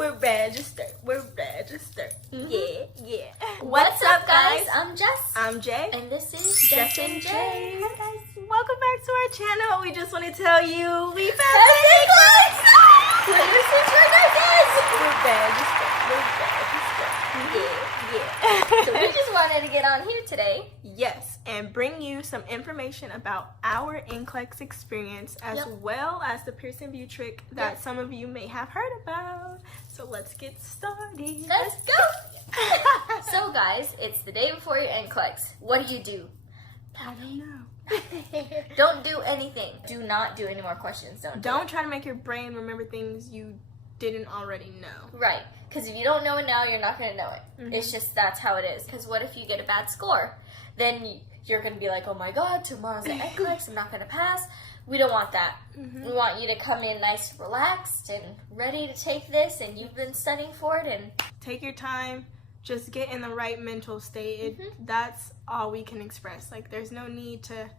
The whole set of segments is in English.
We're registered. Yeah. What's up, guys? I'm Jess. I'm Jay. And this is Jess and Jay. Hi, guys. Welcome back to our channel. We just want to tell you we found NCLEX! We're registered. Yeah. So we just wanted to get on here today. Yes, and bring you some information about our NCLEX experience as well as the Pearson VUE trick that some of you may have heard about. So let's get started. Let's go! So guys, it's the day before your NCLEX. What do? I don't know. Don't do anything. Do not do any more questions. Don't try to make your brain remember things you didn't already know. Right. Because if you don't know it now, you're not going to know it. Mm-hmm. It's just that's how it is. Because what if you get a bad score? Then you're going to be like, oh my god, tomorrow's the NCLEX, I'm not going to pass. We don't want that. Mm-hmm. We want you to come in nice, relaxed, and ready to take this, and you've been studying for it. And take your time. Just get in the right mental state. That's all we can express. Like, there's no need to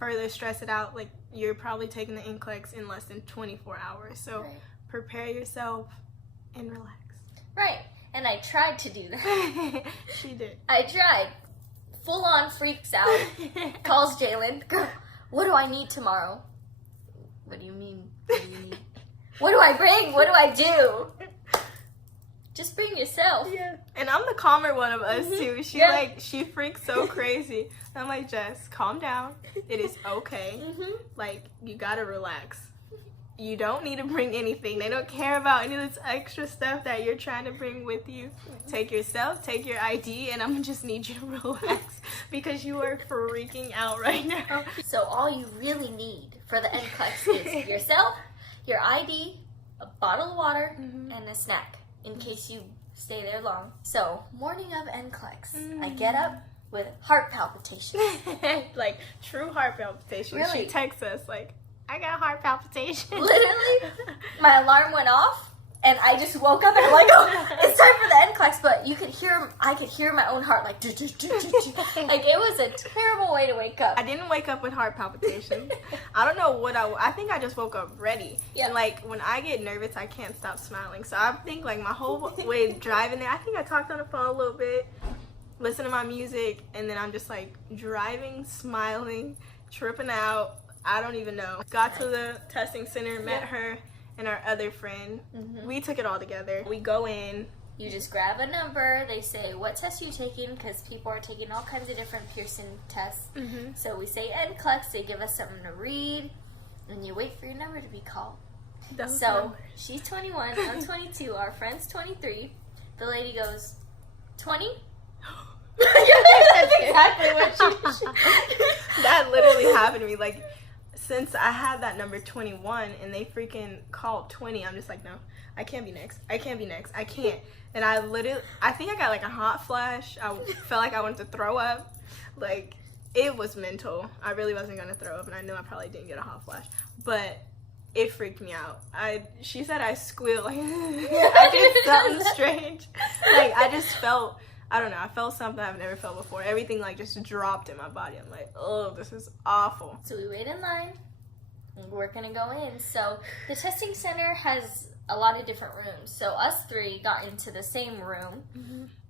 further stress it out. Like, you're probably taking the NCLEX in less than 24 hours. So prepare yourself and relax. Right. And I tried to do that. She did. I tried. Full on freaks out. Calls Jaelyn. Girl, what do I need tomorrow? What do you mean? What do you need? What do I bring? What do I do? Just bring yourself. Yeah. And I'm the calmer one of us too. She freaks so crazy. And I'm like, Jess, calm down. It is okay. Like, you gotta relax. You don't need to bring anything. They don't care about any of this extra stuff that you're trying to bring with you. Take yourself, take your ID, and I'm gonna just need you to relax because you are freaking out right now. So all you really need for the NCLEX is yourself, your ID, a bottle of water, and a snack in case you stay there long. So, morning of NCLEX, I get up with heart palpitations. Like, true heart palpitations. Really? She texts us like, I got heart palpitations. Literally, my alarm went off, and I just woke up and I'm like, oh, it's time for the NCLEX. But I could hear my own heart like, like it was a terrible way to wake up. I didn't wake up with heart palpitations. I don't know what I think I just woke up ready. Yeah. And like, when I get nervous, I can't stop smiling. So I think like my whole way driving there, I think I talked on the phone a little bit, listen to my music, and then I'm just like driving, smiling, tripping out. I don't even know. Got to the testing center, met her and our other friend. We took it all together. We go in. You just grab a number. They say, what test are you taking? Because people are taking all kinds of different Pearson tests. So we say NCLEX. They give us something to read. And you wait for your number to be called. She's 21. I'm 22. Our friend's 23. The lady goes, 20? That's exactly what she did. That literally happened to me. Like, since I had that number 21 and they freaking called 20, I'm just like, no, I can't be next. I can't. And I think I got like a hot flash. I felt like I wanted to throw up. Like, it was mental. I really wasn't going to throw up, and I know I probably didn't get a hot flash. But it freaked me out. She said I squealed. Like, I did something strange. Like, I just felt, I don't know, I felt something I've never felt before. Everything like just dropped in my body. I'm like, oh, this is awful. So we wait in line. We're gonna go in. So the testing center has a lot of different rooms. So us three got into the same room,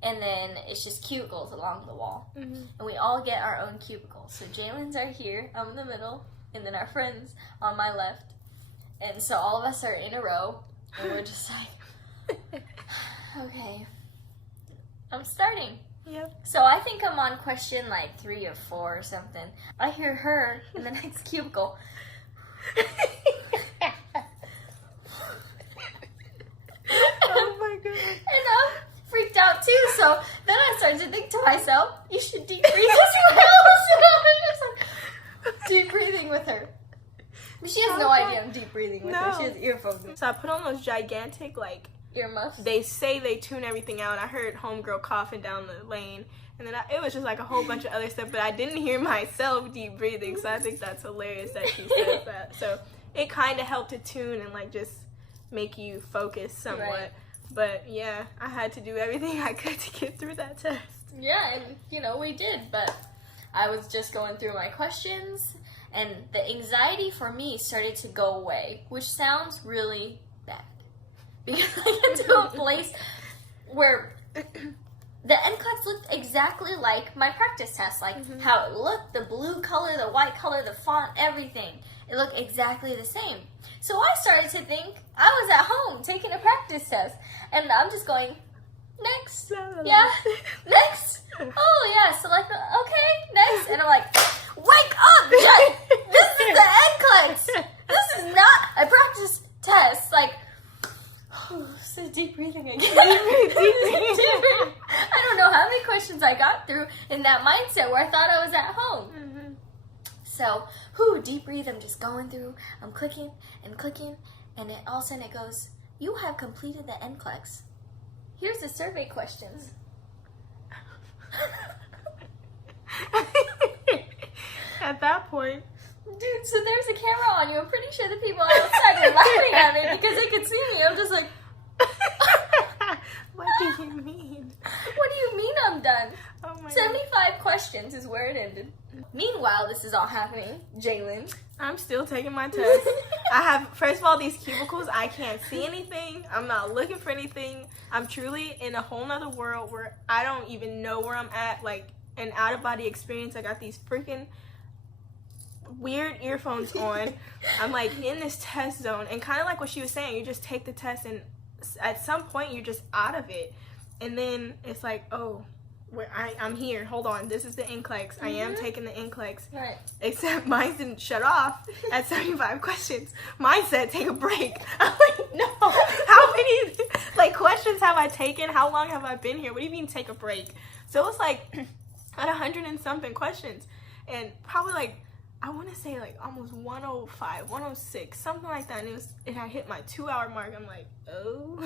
and then it's just cubicles along the wall. And we all get our own cubicles. So Jaelyn's right here, I'm in the middle, and then our friend's on my left. And so all of us are in a row, and we're just like, okay. I'm starting. Yep. So I think I'm on question like 3 or 4 or something. I hear her in the next cubicle. Oh my god. And I'm freaked out too. So then I started to think to myself, you should deep breathe as well. So I'm just like deep breathing with her. But she has no idea I'm deep breathing with her. She has earphones in. So I put on those gigantic like earmuffs. They say they tune everything out. I heard homegirl coughing down the lane, and then it was just like a whole bunch of other stuff, but I didn't hear myself deep breathing, so I think that's hilarious that she says that. So it kind of helped to tune and like just make you focus somewhat. Right. But yeah, I had to do everything I could to get through that test. Yeah, and we did, but I was just going through my questions, and the anxiety for me started to go away, which sounds really bad. Because I get to a place where the NCLEX looked exactly like my practice test, like how it looked, the blue color, the white color, the font, everything. It looked exactly the same. So I started to think I was at home taking a practice test, and I'm just going, next, yeah, next, oh yeah, select, okay, next, and I'm like, wake up, this is the NCLEX. This is not a practice test. Like, so deep breathing again. I don't know how many questions I got through in that mindset where I thought I was at home. So, deep breathe. I'm just going through. I'm clicking, and it, all of a sudden it goes, you have completed the NCLEX. Here's the survey questions. At that point, dude, so there's a camera on you. I'm pretty sure the people outside were laughing at me because they could see me. I'm just like, what do you mean? What do you mean I'm done? Oh my 75 questions is where it ended. Meanwhile, this is all happening. Jaelyn. I'm still taking my test. I have, first of all, these cubicles, I can't see anything. I'm not looking for anything. I'm truly in a whole nother world where I don't even know where I'm at. Like, an out-of-body experience. I got these freaking weird earphones on. I'm like in this test zone, and kind of like what she was saying, you just take the test and at some point you're just out of it, and then it's like, oh, I'm here, hold on, this is the NCLEX. I am taking the NCLEX, right? Except mine didn't shut off at 75 questions. Mine said take a break. I'm like, no, how many like questions have I taken? How long have I been here? What do you mean take a break? So it was like at 100 and something questions, and probably like, I want to say like almost 105, 106, something like that. And it had hit my 2-hour mark. I'm like, oh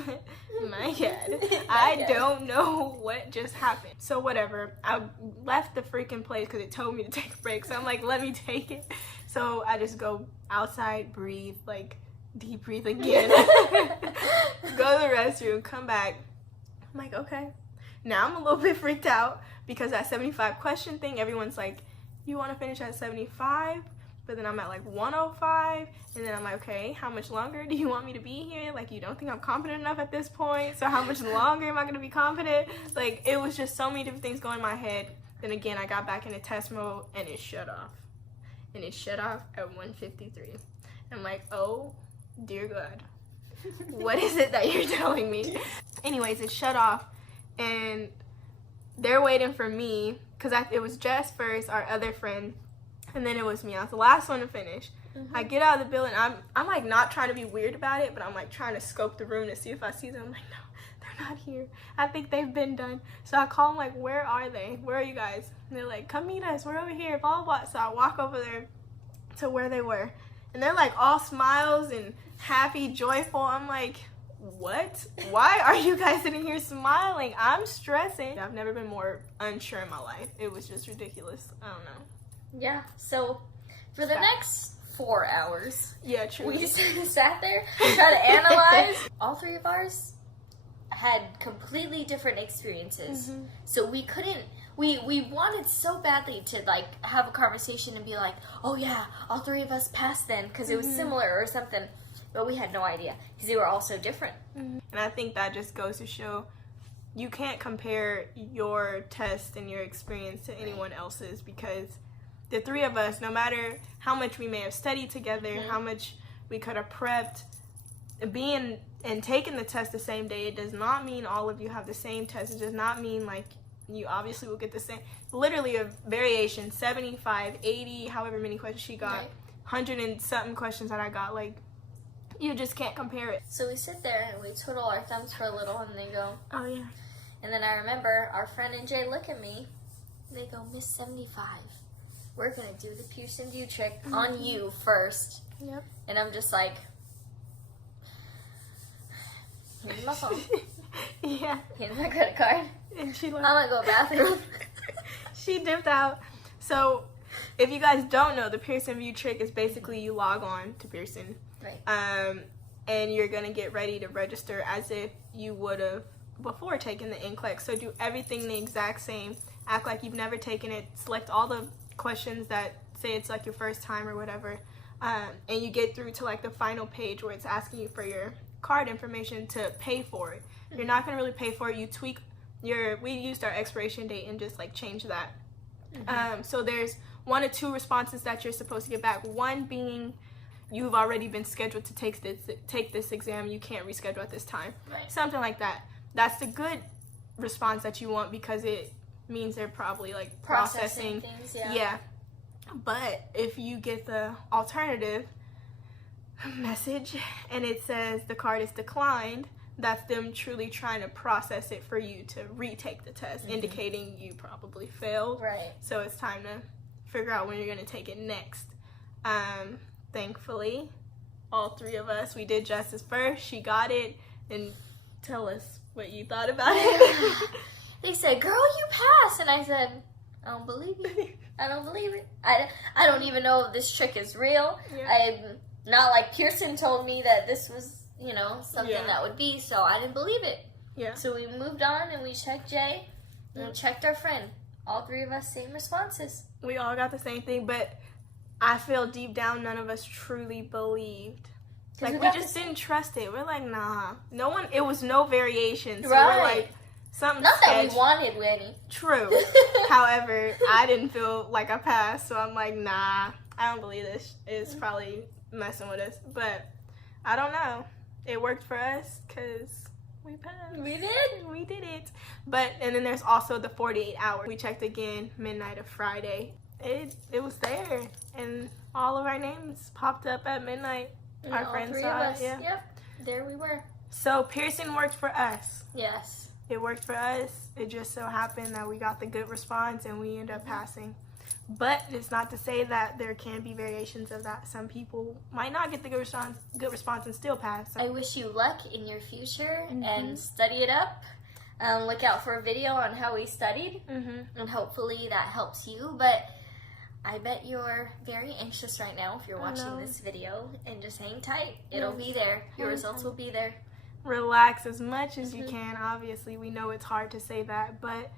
my God. I don't know what just happened. So whatever. I left the freaking place because it told me to take a break. So I'm like, let me take it. So I just go outside, breathe, like deep breathe again. Go to the restroom, come back. I'm like, okay. Now I'm a little bit freaked out because that 75 question thing, everyone's like, you want to finish at 75, but then I'm at like 105, and then I'm like, okay, how much longer do you want me to be here? Like, you don't think I'm confident enough at this point, so how much longer am I going to be confident? Like, it was just so many different things going in my head. Then again, I got back into test mode, and it shut off. And it shut off at 1:53. I'm like, oh, dear God. What is it that you're telling me? Anyways, it shut off, and they're waiting for me, because it was Jess first, our other friend, and then it was me. I was the last one to finish. I get out of the building. I'm like not trying to be weird about it, but I'm like trying to scope the room to see if I see them. I'm like, no, they're not here. I think they've been done. So I call them like, where are they? Where are you guys? And they're like, come meet us. We're over here, blah, blah, blah. So I walk over there to where they were. And they're like all smiles and happy, joyful. I'm like, what? Why are you guys sitting here smiling? I'm stressing. I've never been more unsure in my life. It was just ridiculous. I don't know. Yeah, so for the next 4 hours, yeah, true, we just sat there, tried to analyze. All three of ours had completely different experiences. So we couldn't, we wanted so badly to like have a conversation and be like, oh yeah, all three of us passed then because it was similar or something. But we had no idea because they were all so different. And I think that just goes to show you can't compare your test and your experience to anyone else's, because the three of us, no matter how much we may have studied together, how much we could have prepped, being and taking the test the same day, it does not mean all of you have the same test. It does not mean like you obviously will get the same. Literally a variation, 75, 80, however many questions she got, 100 and something questions that I got, like, you just can't compare it. So we sit there and we twiddle our thumbs for a little, and they go, oh yeah. And then I remember our friend and Jay look at me. They go, Miss 75, we're going to do the Pearson VUE trick on you first. Yep. And I'm just like, here's my phone. Yeah. Here's my credit card. And she left. I'm going to go bathroom. She dipped out. So if you guys don't know, the Pearson VUE trick is basically you log on to Pearson. Right. And you're going to get ready to register as if you would have before taking the NCLEX. So do everything the exact same. Act like you've never taken it. Select all the questions that say it's like your first time or whatever. And you get through to like the final page where it's asking you for your card information to pay for it. You're not going to really pay for it. You tweak we used our expiration date and just like change that. So there's 1 or 2 responses that you're supposed to get back. One being you've already been scheduled to take this exam. You can't reschedule at this time. Right. Something like that. That's the good response that you want because it means they're probably like processing things. Yeah. But if you get the alternative message and it says the card is declined, that's them truly trying to process it for you to retake the test, indicating you probably failed. Right. So it's time to figure out when you're going to take it next. Thankfully, all 3 of us, we did Justice first. She got it. And tell us what you thought about it. They said, girl, you passed. And I said, I don't believe you. I don't believe it. I don't even know if this trick is real. Yeah. I'm not like Pearson told me that this was, something that would be, so I didn't believe it. Yeah. So we moved on and we checked Jay and checked our friend. All 3 of us, same responses. We all got the same thing, but I feel deep down none of us truly believed. Like, we just didn't trust it. We're like, nah. It was no variation. So we're like, something Not sketch. that we wanted any. True. However, I didn't feel like I passed, so I'm like, nah, I don't believe this. It's probably messing with us. But I don't know. It worked for us because we passed. We did. We did it. And then there's also the 48 hours. We checked again midnight of Friday. It was there. And all of our names popped up at midnight. And our all friends 3 saw of us. it. Yeah. Yep. There we were. So Pearson worked for us. Yes. It worked for us. It just so happened that we got the good response and we ended up passing. But it's not to say that there can be variations of that. Some people might not get the good response and still pass. So. I wish you luck in your future and study it up. Look out for a video on how we studied, and hopefully that helps you. But I bet you're very anxious right now if you're watching this video, and just hang tight. It'll be there. Your results will be there. Relax as much as you can. Obviously, we know it's hard to say that, but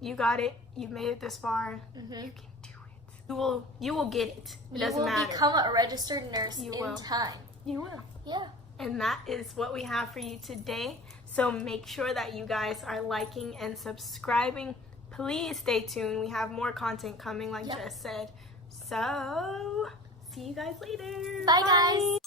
you got it. You made it this far. You can do it. You will get it. It doesn't matter. You will become a registered nurse in time. You will. Yeah. And that is what we have for you today. So make sure that you guys are liking and subscribing. Please stay tuned. We have more content coming, like Jess said. So, see you guys later. Bye. Guys.